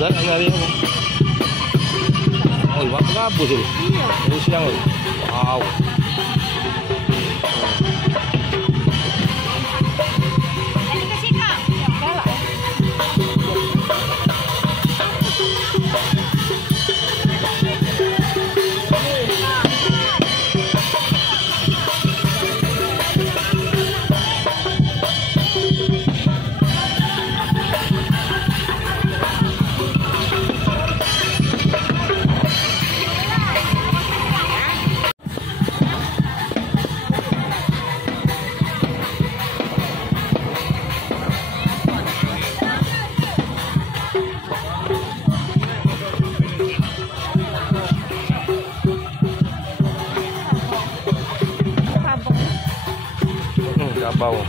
juga nyari apa? Oh, iwak gabus itu. Ini siang loh. Wow. Bau. 8.000.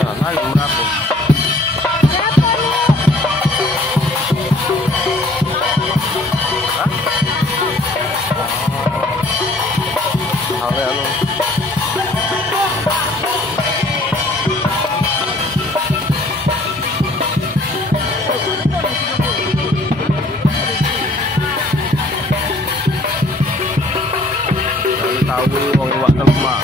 Ya, naik berapa? Tahu wong iwak lemak.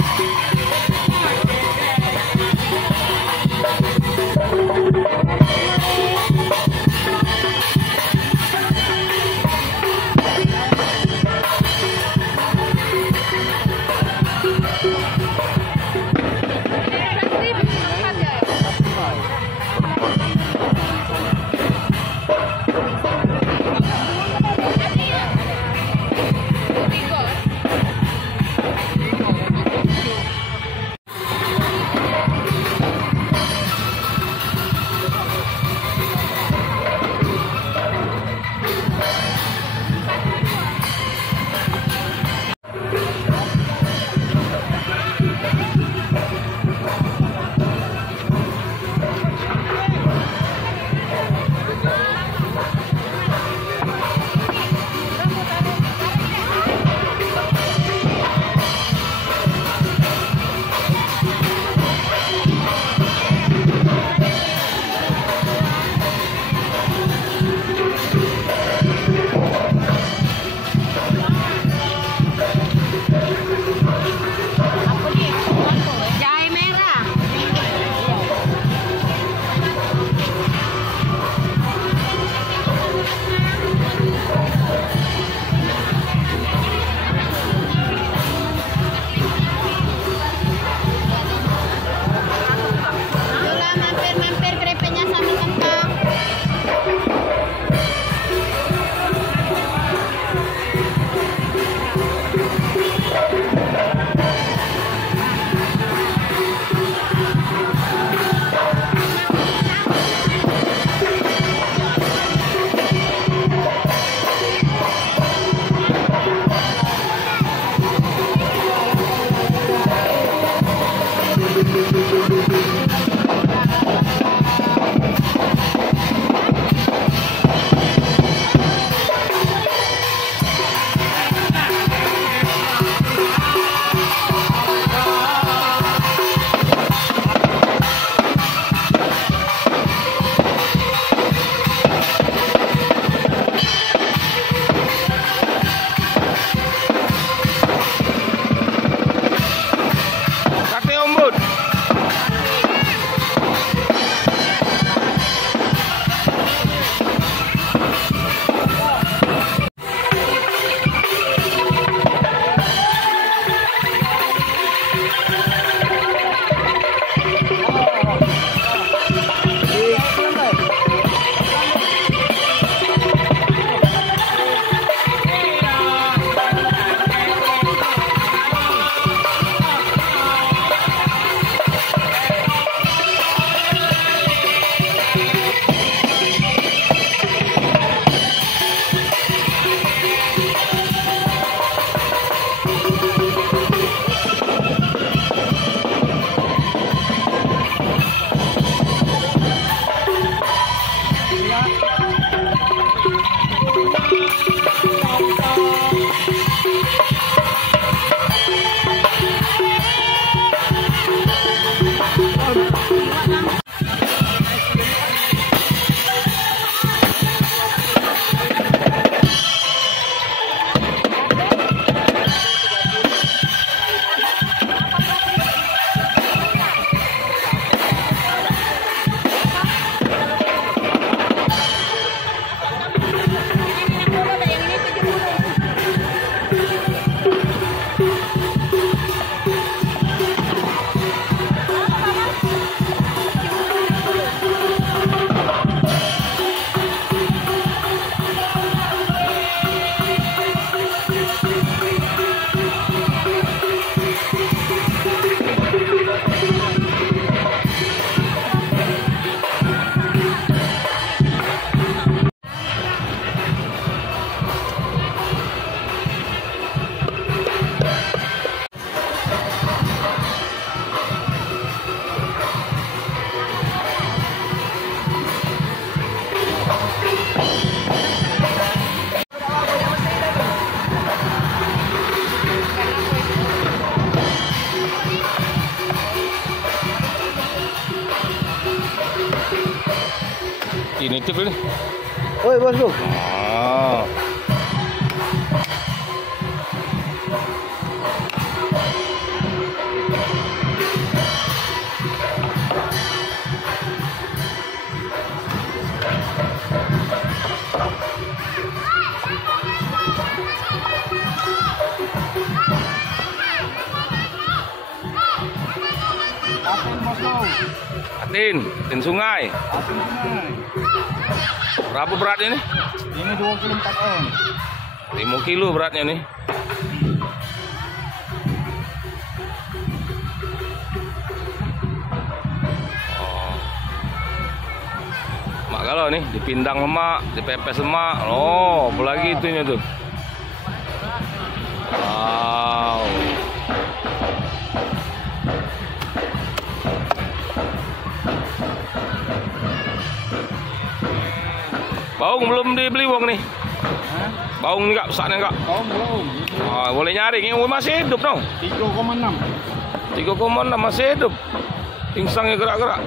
Nitip ini. Oi bosku. Ah. Atin sungai. Asin sungai. Berapa beratnya nih? Ini 2 kilo 4 on. 5 kilo beratnya nih. Oh. Mak kalau nih dipindang lemak, dipepes lemak. Oh, apalagi itunya tuh. Wow. Baung belum dibeli wong nih. Hah? Baung enggak, usahanya enggak. Oh, belum. Oh, boleh nyari, ini masih hidup dong. 3,6. 3,6 masih hidup. Pingsangnya gerak-gerak.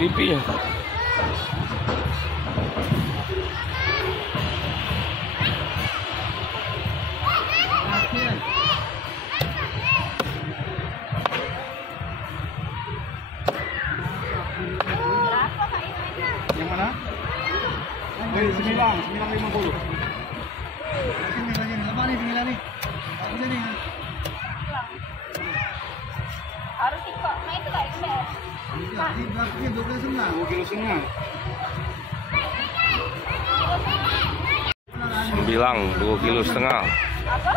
Pipinya. Yang mana? 9,50. Sini lagi nih, apa nih tinggal nih? Apa sini? Harus ikut, nah itu lah ini. Ini berapa? 2 kilo setengah. 2 kilo setengah. Apa?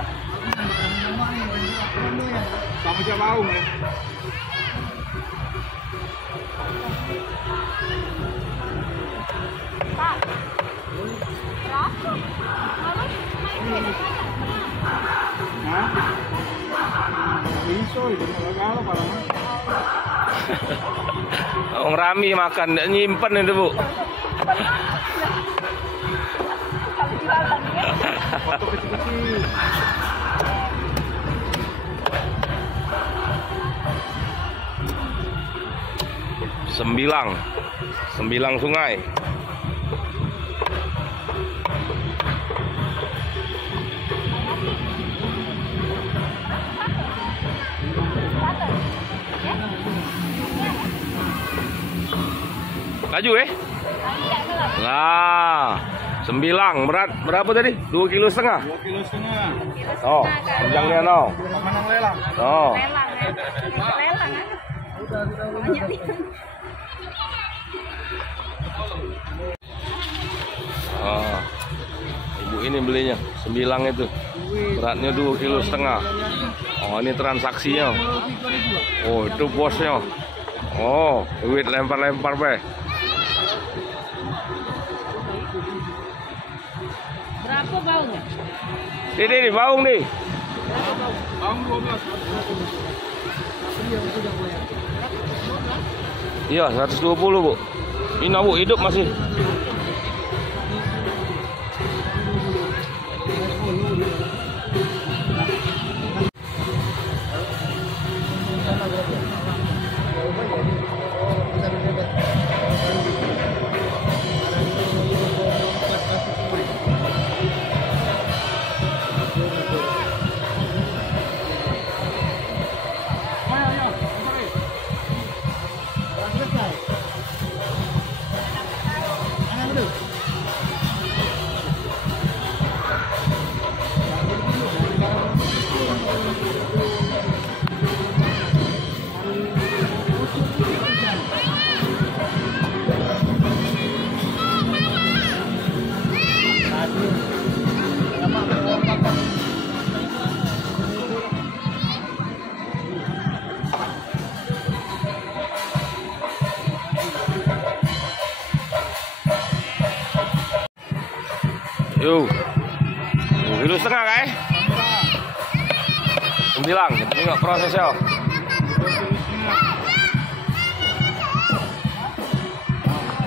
Sama siapa baung ya? Pak. Berapa? Harus naik ke Hah? Iso itu kalau parang. Orang rami makan, nggak nyimpen itu bu. kalau jualan ya. Foto kecil-kecil. Sembilang sungai. Laju Nah, 9 berat berapa tadi? 2 kilo setengah. 2 kilo setengah. Oh, panjangnya no. Pemenang lelang. Oh. Lelang ya. Lelang ya. Banyak nih. Oh. Ibu ini belinya 9 itu. Beratnya 2 kilo setengah. Oh, ini transaksinya. Oh, itu bosnya. Oh, duit lempar-lempar be. Berapa baunya? Ini baung nih. Baung 12. Iya, 120 bu. Ini bu hidup masih. Yuk, 2 kilo setengah kan? 9, tengok prosesnya.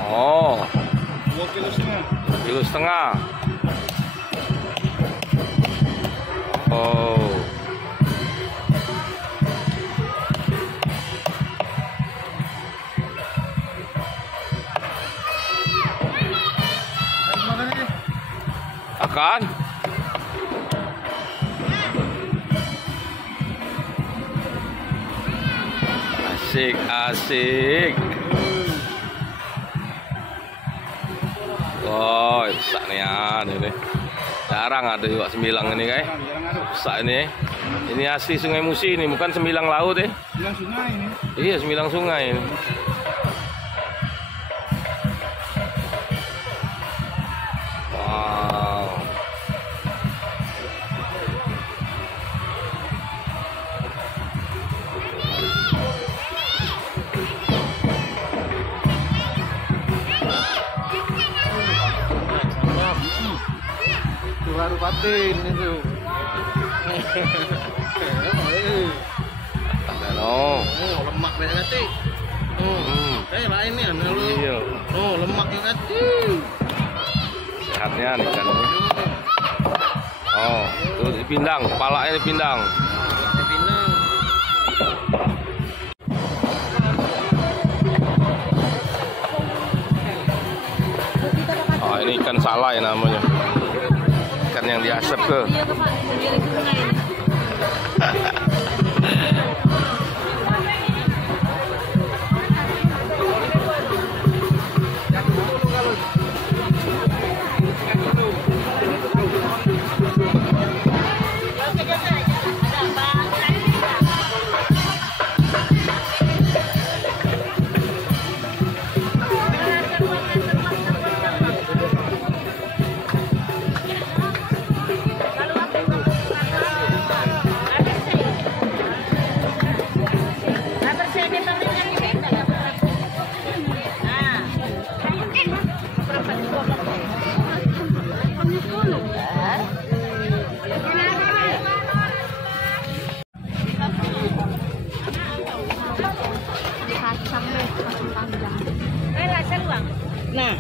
Oh, 2 kilo setengah. 2 kilo setengah. Oh. Asik, asik. Oh, rusak nih ini. Jarang ada juga sembilang ini, guys. Rusak ini. Ini asli Sungai Musi ini, bukan sembilang laut ya. Sembilang sungai ini. Iya, sembilang sungai ini. Wow. Baru patin itu. Oh, Lemak banget nanti. Lain nih, lu. iya. Oh, lemak banget. Sehatnya nih kan. Oh, tuh dipindang, kepalanya dipindang. Oh, ini ikan salai namanya. Ikan yang diasap ke. Iya Pak, sendiri sungai ini. Nah,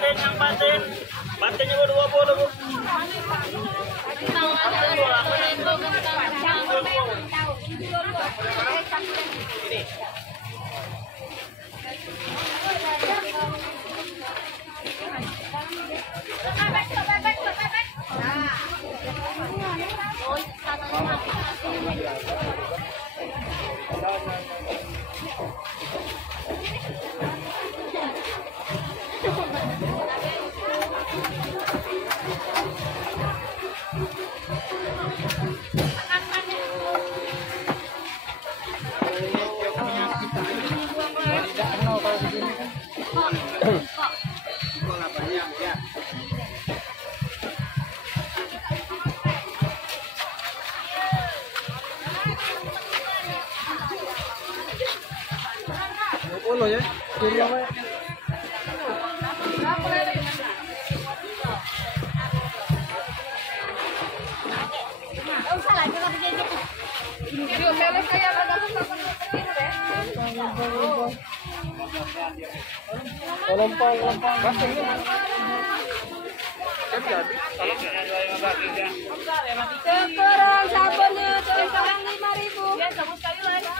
Yang patin. Patinnya 20 Bu. Ya. sekarang sabunnya sekarang 5.000. Ya, sabun sekali lagi.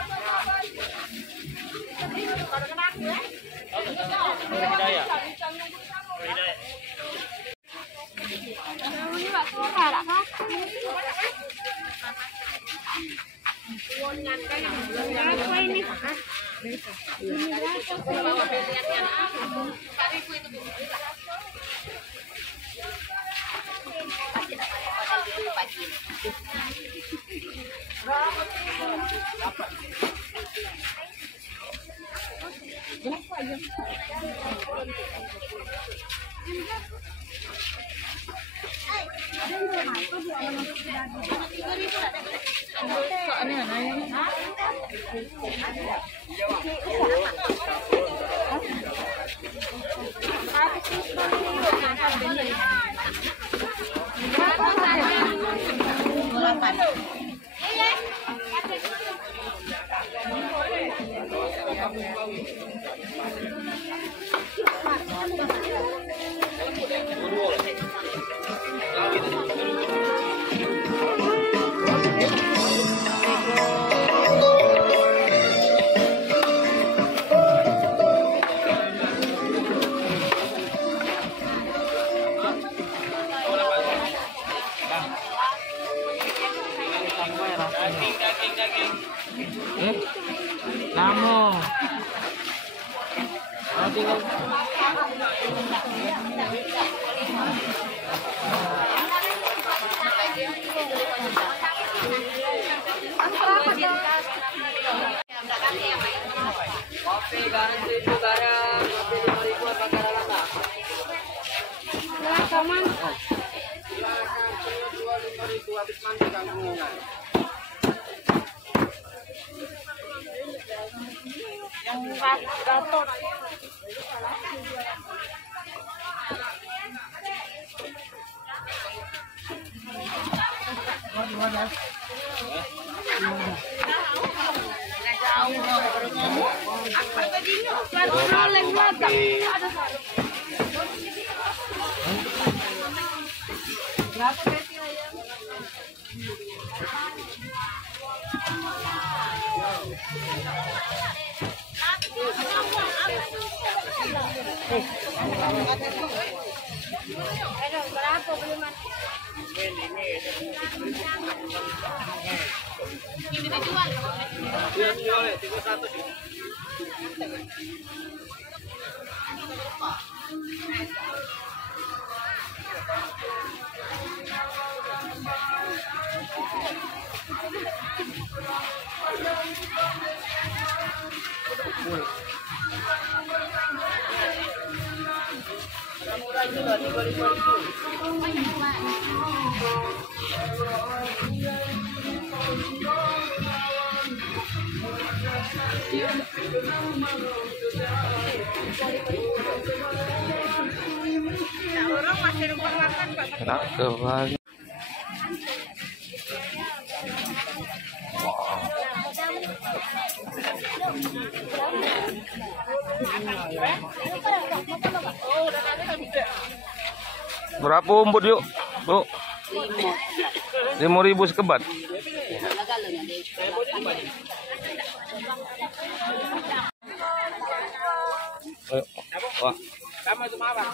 Namo. Kopi garam 1.000 garam, kopi 5.000 apa garam lama? Kaman. Jual 5.000 habis mandi kangkungan. Yang gatot. Berapa beli mas? Ini dijual. Dia jual ya 31 sih. Murah juga 35.000. Orang masih rumah makan Pak. Enak sekali. Berapa umput yuk, Bu? 5.000 sekebat. Ayo. Wah. Sama itu apa?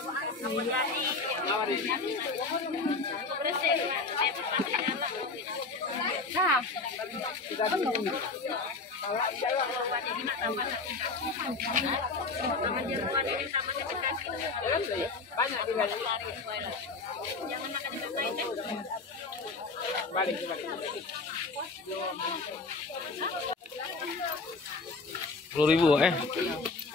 Banyak di balik. 10.000